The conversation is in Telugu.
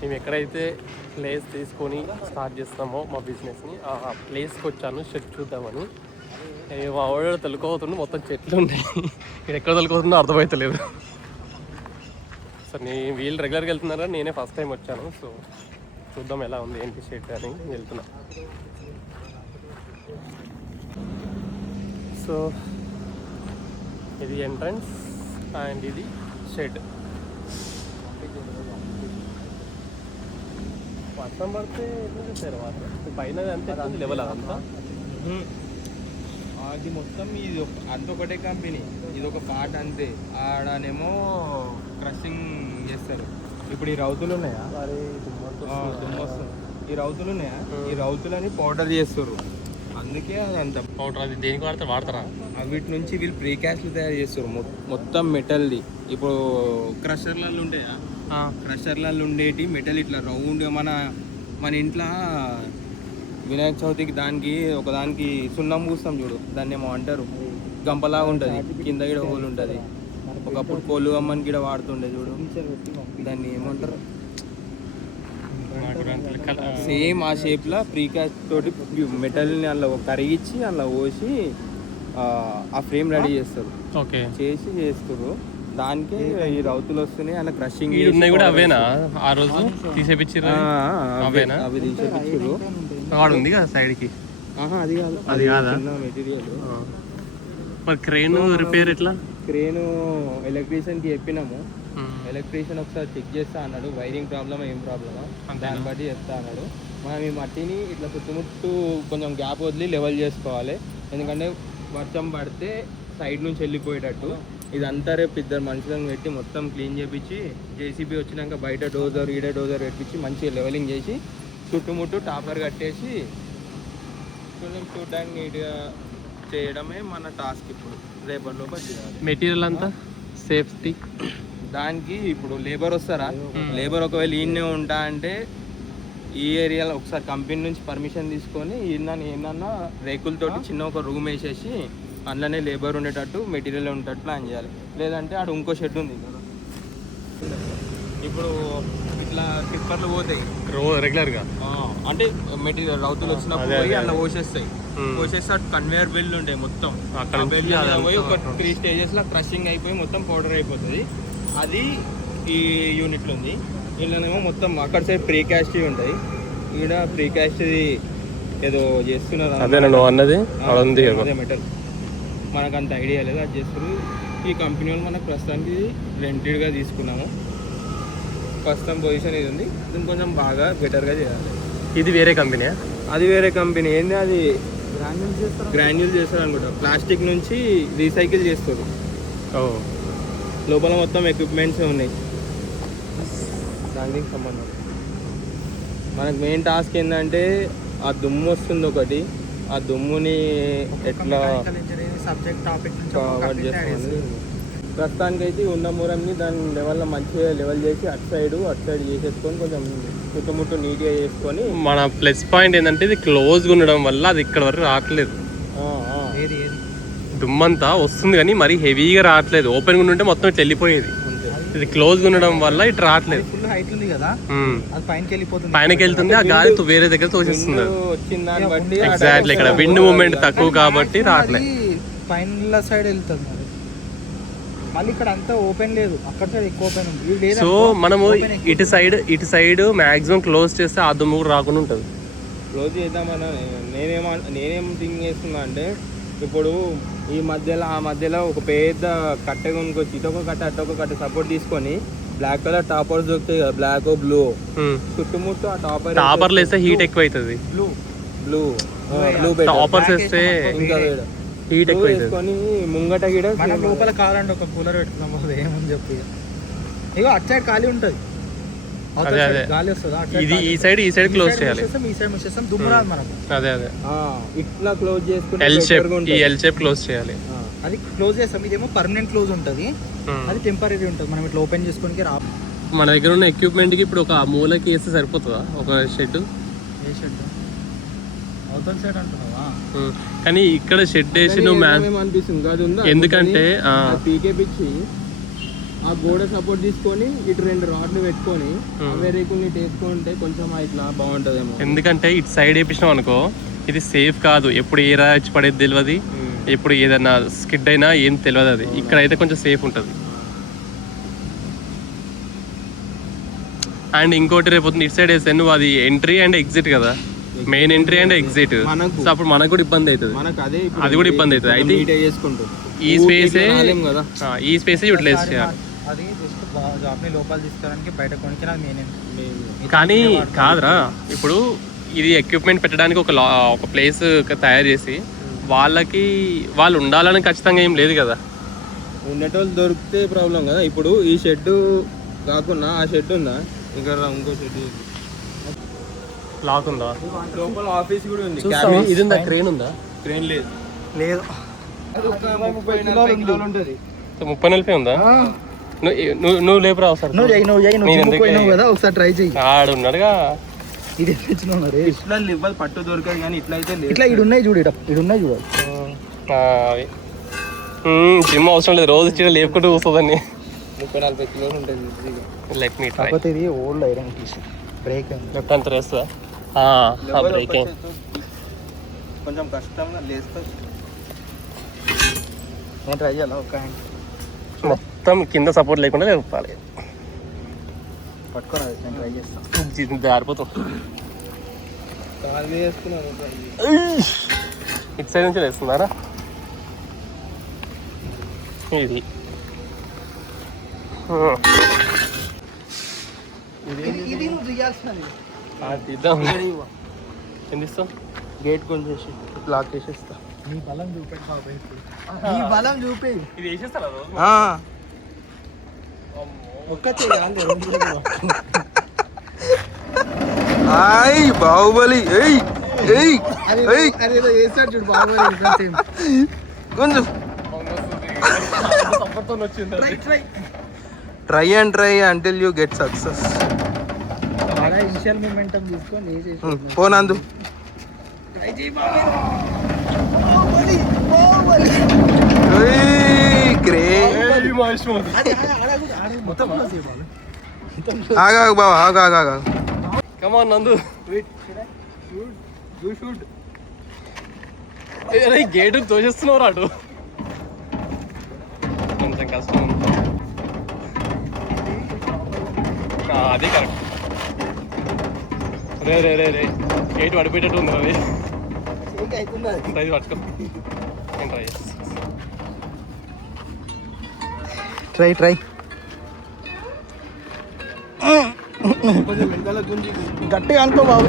మేము ఎక్కడైతే ప్లేస్ తీసుకొని స్టార్ట్ చేస్తామో మా బిజినెస్ని ఆ ప్లేస్కి వచ్చాను షెడ్ చూద్దామని. మా వాడు తొలుకోవుతుండే మొత్తం చెట్లు ఉన్నాయి. ఇక్కడ ఎక్కడ తొలుకోతుందో అర్థమవుతలేదు. సో వీళ్ళు రెగ్యులర్గా వెళ్తున్నారా, నేనే ఫస్ట్ టైం వచ్చాను. సో చూద్దాం ఎలా ఉంది ఏంటి షెడ్ అని వెళ్తున్నా. సో ఇది ఎంట్రన్స్ అండ్ ఇది షెడ్. వర్షం పడితే ఎట్లా చేస్తారు వాటర్ పైన అంతే లెవెల్ అదంతా. అది మొత్తం ఇది అంత ఒకటే కంపెనీ, ఇది ఒక పార్ట్ అంతే. ఆడనేమో క్రషింగ్ చేస్తారు. ఇప్పుడు ఈ రౌతులు ఉన్నాయా, దుమ్మొస్తుంది. ఈ రౌతులు ఉన్నాయా, ఈ రౌతులని పౌడర్ చేస్తారు. అందుకే అది అంత పౌడర్. అది దేనికి వాడతారా? వీటి నుంచి వీళ్ళు ప్రీకాస్ట్లు తయారు చేస్తారు మొత్తం మెటల్ది. ఇప్పుడు క్రషర్లలో ఉంటాయా, క్రషర్లలో ఉండేటి మెటల్ ఇట్లా రౌండ్ మన ఇంట్లో వినాయక చవితికి ఒకదానికి సున్నం పూస్తాం చూడు, దాన్ని ఏమో అంటారు, గంపలాగా ఉంటుంది, కింద గిడ హోల్ ఉంటుంది. ఒకప్పుడు కోళ్ళు అమ్మని గిడ వాడుతుండే చూడు, దాన్ని ఏమంటారు, సేమ్ ఆ షేప్లో ప్రీకాస్ట్ తోటి మెటల్ని అందులో కరిగించి అందులో పోసి ఆ ఫ్రేమ్ రెడీ చేస్తారు. ఓకే, చేస్తారు. దానికే ఈ రౌతులు వస్తున్నాయి, అలా క్రషింగ్ కూడా అవేనా ఆ రోజు తీసేపిచ్చారు? అవేనా అవి తీసేపిచ్చారు. వాడు ఉంది కదా సైడ్కి, అది కాదా మెటీరియల్. మరి క్రేన్ రిపేర్ ఎట్లా? క్రేన్ ఎలక్ట్రీషియన్కి చెప్పినాము, ఎలక్ట్రీషియన్ ఒకసారి చెక్ చేస్తా అన్నాడు, వైరింగ్ ప్రాబ్లమా ఏం ప్రాబ్లమా దాన్ని బట్టి చెప్తా అన్నాడు. మనం ఈ మట్టిని ఇట్లా చుట్టుముట్టు కొంచెం గ్యాప్ వదిలి లెవెల్ చేసుకోవాలి, ఎందుకంటే వర్షం పడితే సైడ్ నుంచి వెళ్ళిపోయేటట్టు. ఇదంతా రేపు ఇద్దరు మనుషులను పెట్టి మొత్తం క్లీన్ చేయించి, జేసీబీ వచ్చినాక బయట డోజర్ డోజర్ పెట్టించి మంచిగా లెవెలింగ్ చేసి చుట్టుముట్టు టాపర్ కట్టేసి కొంచెం చూడడానికి నీట్గా చేయడమే మన టాస్క్. ఇప్పుడు రేపటి లోపల చేయాలి. మెటీరియల్ అంతా సేఫ్టీ దానికి ఇప్పుడు లేబర్ వస్తారా, లేబర్ ఒకవేళ ఈయనే ఉంటా అంటే ఈ ఏరియాలో ఒకసారి కంపెనీ నుంచి పర్మిషన్ తీసుకొని ఏందన్నా రేకులతోటి చిన్న ఒక రూమ్ వేసేసి అందులోనే లేబర్ ఉండేటట్టు మెటీరియల్ ఉండేటట్టు ప్లాన్ చేయాలి. లేదంటే ఆడ ఇంకో షెడ్ ఉంది కదా, ఇప్పుడు ఇట్లా టిప్పర్లు పోతాయి రెగ్యులర్గా, అంటే మెటీరియల్ రౌతులు వచ్చినప్పుడు పోయి అలా పోసేస్తాయి. పోసేస్తే అటు కన్వేయర్ బెల్ట్ ఉంటాయి మొత్తం, అక్కడ బెల్ట్ పోయి ఒక 3 స్టేజెస్లో క్రషింగ్ అయిపోయి మొత్తం పౌడర్ అయిపోతుంది. అది ఈ యూనిట్లో ఉంది. వీళ్ళనేమో మొత్తం అక్కడ సైడ్ ప్రీకాస్ట్ ఉంటాయి, ఈడ ప్రీకాస్ట్ ఏదో చేస్తున్నారు అన్నది మెటల్, మనకు అంత ఐడియా లేదు, అది చేస్తారు. ఈ కంపెనీ వాళ్ళు మనకు ప్రస్తుతానికి రెంటెడ్గా తీసుకున్నాము. ప్రస్తుతం పొజిషన్ ఇది ఉంది, దీన్ని కొంచెం బాగా బెటర్గా చేయాలి. ఇది వేరే కంపెనీ, అది వేరే కంపెనీ. ఏంది అది గ్రాన్యూల్ చేస్తారు అనుకుంటా, ప్లాస్టిక్ నుంచి రీసైకిల్ చేస్తారు. లోపల మొత్తం ఎక్విప్మెంట్స్ ఉన్నాయి, దానికి సంబంధం. మనకు మెయిన్ టాస్క్ ఏంటంటే ఆ దుమ్ము వస్తుంది ఒకటి, ఆ దుమ్ముని ఎట్లా కవర్ చేస్తామని. ప్రస్తుతానికైతే ఉన్న మూరంని దాని లెవెల్లో మంచిగా లెవెల్ చేసి అటు సైడ్ చేసేసుకొని కొంచెం చుట్టుముట్టు నీట్గా చేసుకొని. మన ప్లస్ పాయింట్ ఏంటంటే ఇది క్లోజ్గా ఉండడం వల్ల అది ఇక్కడ వరకు రావట్లేదు. దుమ్మంతా వస్తుంది కానీ మరీ హెవీగా రావట్లేదు. ఓపెన్గా ఉంటే మొత్తం ఇట్లా వెళ్ళిపోయేది, ఇది క్లోజ్గా ఉండడం వల్ల ఇటు రావట్లేదు. పైనకి వెళ్తుంది, ఆ గాలి వేరే దగ్గర తోసేస్తుంది. ఎగ్జాక్ట్లీ, ఇక్కడ విండ్ మూమెంట్ తక్కువ కాబట్టి రావట్లేదు. పైన సైడ్ వెళ్తుంది, మళ్ళీ ఇక్కడ అంతా ఓపెన్ లేదు, అక్కడ సైడ్ ఎక్కువ ఓపెన్ ఉంది. సో మనము ఇటు సైడ్ మాక్సిమం క్లోజ్ చేస్తే ఆ దుమ్ము కూడా రాకుండా ఉంటుంది. క్లోజ్ చేద్దామన్నా నేనేం థింక్ చేస్తున్నా అంటే, ఇప్పుడు ఈ మధ్యలో ఒక పెద్ద కట్టె కొనుక్కొచ్చి ఇటొక కట్ట అటొక కట్ట సపోర్ట్ తీసుకొని బ్లాక్ కలర్ టాపర్స్ దొరుకుతాయి కదా, బ్లాక్ బ్లూ, చుట్టుముట్టు ఆ టాపర్లు వేస్తే హీట్ ఎక్కువ అవుతుంది. బ్లూ టాపర్స్ వేస్తే ఇంకా హీట్ ఎక్కువ వేసుకొని ముంగట గిడ లోపల కావాలంటే ఒక కూలర్ పెట్టుకున్నాం ఏమని చెప్పి, ఇగో అటు సైడ్ ఖాళీ ఉంటుంది, గాలి వస్తుంది. ఇది ఈ సైడ్ క్లోజ్ చేయాలి, ఈ సైడ్ మూసేస్తాం, దుమ్ము రాదు మనకు. అదే ఇట్లా క్లోజ్ చేసుకుని ఎల్ షేప్ క్లోజ్ చేయాలి. అది క్లోజ్ చేస్తాం, ఇదేమో పర్మనెంట్ క్లోజ్ ఉంటుంది, అది టెంపరీ ఉంటుంది. మనం ఇట్లా ఓపెన్ చేసుకోనికి రా. మన దగ్గర ఉన్న ఎక్విప్మెంట్ కి ఇప్పుడు ఒక మూలకి వేస్తే సరిపోతుందా ఒక షెడ్? ఏ షెడ్ అవతల సైడ్ అంటున్నావా? కానీ ఇక్కడ షెడ్ వేసి నువ్వు అనిపిస్తుంది కాదు, ఎందుకంటే పీకే పిచ్చి ఆ గోడ సపోర్ట్ తీసుకొని ఇటు 2 రాడ్లు పెట్టుకొని అవే రేకుల్ని వేసుకుంటే కొంచెం ఇట్లా బాగుంటుందేమో. ఎందుకంటే ఇటు సైడ్ వేపించినాం అనుకో ఇది సేఫ్ కాదు, ఎప్పుడు ఏ రాచి పడేది తెలియదు, ఎప్పుడు ఏదైనా స్కిడ్ అయినా ఏం తెలియదు. అది ఇక్కడైతే కొంచెం సేఫ్ ఉంటుంది. అండ్ ఇంకోటి రేపు ఇటు సైడ్ వేస్తే నువ్వు అది ఎంట్రీ అండ్ ఎగ్జిట్ కదా, main entry and exit. So అప్పుడు మనకు కూడా ఇబ్బంది అవుతుంది, అది కూడా ఇబ్బంది అవుతుంది. అయితే ఈ స్పేస్ కదా, ఈ స్పేస్ యూటిలైజ్ చేయాలి. అది జస్ట్ జాబ్ని లోపల తీసుకోవడానికి బయట కొనికి నాకు మెయిన్. కానీ కాదురా, ఇప్పుడు ఇది ఎక్విప్మెంట్ పెట్టడానికి ఒక ప్లేస్ తయారు చేసి వాళ్ళు ఉండాలని ఖచ్చితంగా ఏం లేదు కదా. ఉండేటోళ్ళు దొరికితే ప్రాబ్లం కదా. ఇప్పుడు ఈ షెడ్ కాకుండా ఆ షెడ్ ఉందా, ఇంకా ఇంకో షెడ్ లాక్ ఉందా, లోపల ఆఫీస్ కూడా ఉంది. ఇది ఉందా, క్రేన్ ఉందా? క్రేన్ లేదు. 30-40 ఉంటుంది. 30-40 ఉందా? నువ్వు లేపురా ఒకసారి. నువ్వు కదా ఒకసారి ట్రై చెయ్యి. ఆడు ఉన్నాడుగా, ఇది తెచ్చినావు రే. ఇట్లా ఇవ్వాలి పట్టు దొరకదు కానీ ఇట్లా అయితే ఇట్లా ఇడు ఉన్నాయి చూడు, ఇడు ఉన్నాయి చూడు. అవి జిమ్ అవసరం లేదు, రోజు చీడ లేపుకుంటూ కూస్తుందని. 30-40 కిలోలు ఉంటుంది. Let me try. కాకపోతే ఇది old iron piece, break left అంత వేస్తా, బ్రేకింగ్ కొంచెం కష్టంగా లేస్తుంది. నేను ట్రై చేయాలి ఒక హ్యాండ్ మొత్తం కింద సపోర్ట్ లేకుండా లేపాలి. పట్టుకోవాలి, నేను ట్రై చేస్తాను. జారిపోతాం. కాలు వేసుకున్నాను. ఇటు సైడ్ నుంచి వేస్తున్నారా? ఇది ఇది నువ్వు తీయాల్సినది. తీద్దాం. ఎంత ఇస్తాం? గేట్ కొంచెం లాక్ చేసేస్తా. నీ బలం చూపెట్టు బాబాయ్, నీ బలం చూపే. ఇది వేసేస్తారా? ఒక్క చేయాలి. హాయ్ బాహుబలి. అదేదో వేస్తాడు చూడు బాబాయ్. కొంచెం try and try until you get success. Initial momentum తీసుకొని వేసేసి పోనందు. ఆగా బాబా, ఆగా. Come on, Nandu. Wait, you should. Gate తోచేస్తున్నావు అటు, కొంచెం కష్టం. అది కరెక్ట్. రే గేట్ పడిపోయేటట్టు ఉంది అది. ఇది పట్టుకో, నేను ట్రై చేస్తాను. ట్రై కొంచెం వెనకాల గుంజి గట్టిగా అనుకో బాబు.